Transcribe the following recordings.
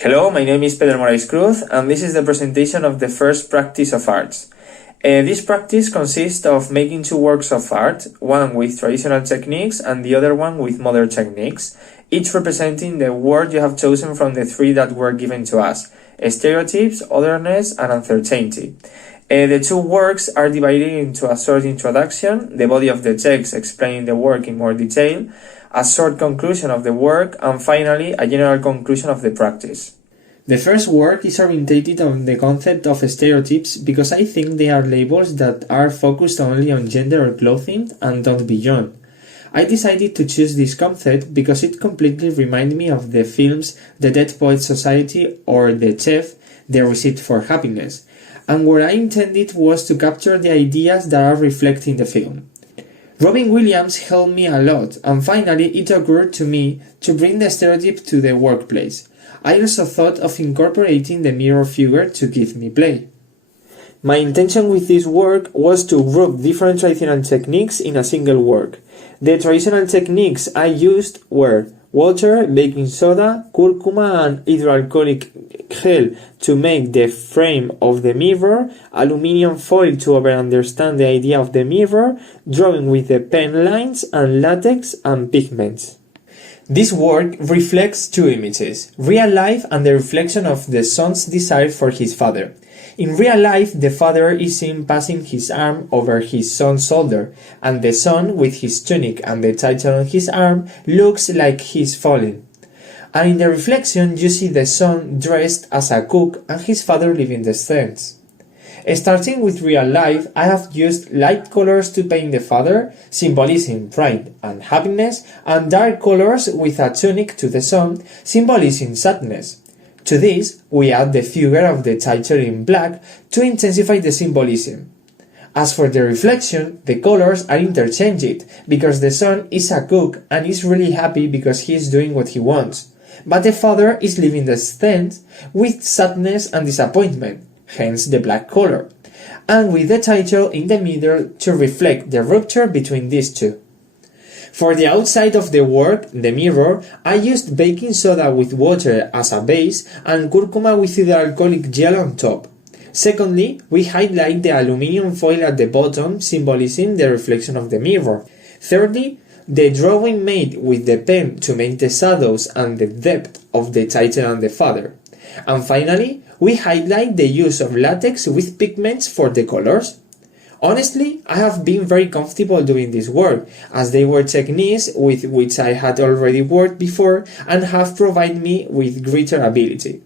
Hello, my name is Pedro Morais Cruz, and this is the presentation of the first practice of arts. This practice consists of making two works of art, one with traditional techniques and the other one with modern techniques, each representing the word you have chosen from the three that were given to us: stereotypes, otherness, and uncertainty. The two works are divided into a short introduction, the body of the text explaining the work in more detail, a short conclusion of the work, and finally a general conclusion of the practice. The first work is orientated on the concept of stereotypes because I think they are labels that are focused only on gender or clothing and not beyond. I decided to choose this concept because it completely reminded me of the films The Dead Poets Society or The Chef, The Receipt for Happiness, and what I intended was to capture the ideas that are reflected in the film. Robin Williams helped me a lot, and finally it occurred to me to bring the stereotype to the workplace. I also thought of incorporating the mirror figure to give me play. My intention with this work was to group different traditional techniques in a single work. The traditional techniques I used were water, baking soda, curcuma and hydroalcoholic gel to make the frame of the mirror, aluminium foil to understand the idea of the mirror, drawing with the pen lines, and latex and pigments. This work reflects two images, real life and the reflection of the son's desire for his father. In real life, the father is seen passing his arm over his son's shoulder, and the son, with his tunic and the title on his arm, looks like he's falling. And in the reflection, you see the son dressed as a cook and his father leaving the scenes. Starting with real life, I have used light colors to paint the father, symbolizing pride and happiness, and dark colors with a tunic to the son, symbolizing sadness. To this, we add the figure of the title in black to intensify the symbolism. As for the reflection, the colors are interchanged because the son is a cook and is really happy because he is doing what he wants, but the father is leaving the scene with sadness and disappointment, hence the black color, and with the title in the middle to reflect the rupture between these two. For the outside of the work, the mirror, I used baking soda with water as a base and curcuma with hydroalcoholic gel on top. Secondly, we highlight the aluminium foil at the bottom, symbolizing the reflection of the mirror. Thirdly, the drawing made with the pen to make the shadows and the depth of the title and the father. And finally, we highlight the use of latex with pigments for the colors. Honestly, I have been very comfortable doing this work, as they were techniques with which I had already worked before and have provided me with greater ability.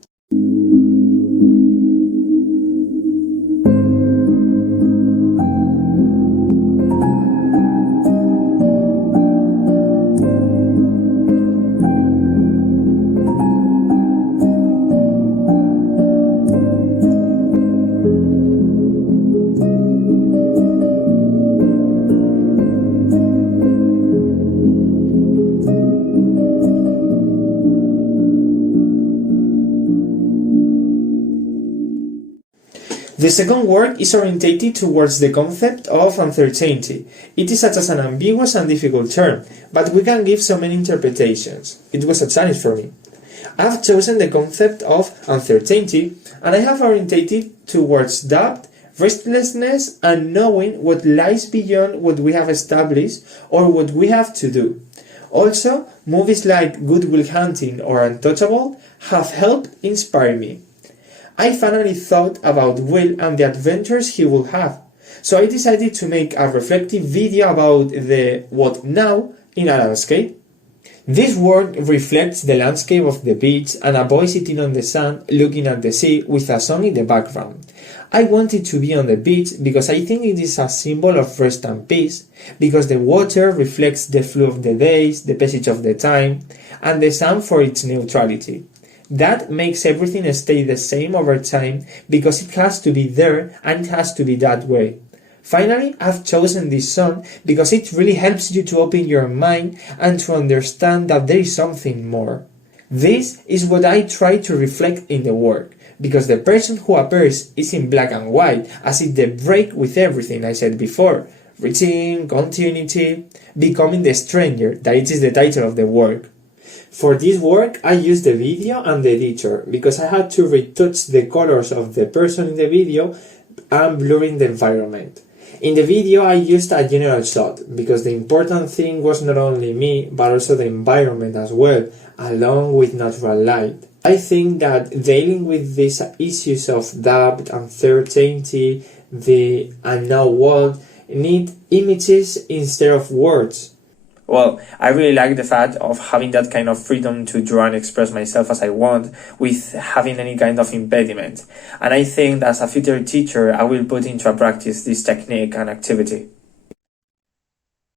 The second work is orientated towards the concept of uncertainty. It is such as an ambiguous and difficult term, but we can give so many interpretations. It was a challenge for me. I have chosen the concept of uncertainty, and I have orientated towards doubt, restlessness, and knowing what lies beyond what we have established or what we have to do. Also, movies like Good Will Hunting or Untouchable have helped inspire me. I finally thought about Will and the adventures he will have, so I decided to make a reflective video about the what now in a landscape. This work reflects the landscape of the beach and a boy sitting on the sand looking at the sea with a song in the background. I wanted to be on the beach because I think it is a symbol of rest and peace, because the water reflects the flow of the days, the passage of the time, and the sand for its neutrality. That makes everything stay the same over time because it has to be there and it has to be that way. Finally, I've chosen this song because it really helps you to open your mind and to understand that there is something more. This is what I try to reflect in the work, because the person who appears is in black and white, as if they break with everything I said before. Routine, continuity, becoming the stranger, that it is the title of the work. For this work, I used the video and the editor because I had to retouch the colors of the person in the video and blurring the environment. In the video, I used a general shot because the important thing was not only me, but also the environment as well, along with natural light. I think that dealing with these issues of doubt, uncertainty, the unknown world need images instead of words. Well, I really like the fact of having that kind of freedom to draw and express myself as I want with having any kind of impediment. And I think that as a future teacher, I will put into practice this technique and activity.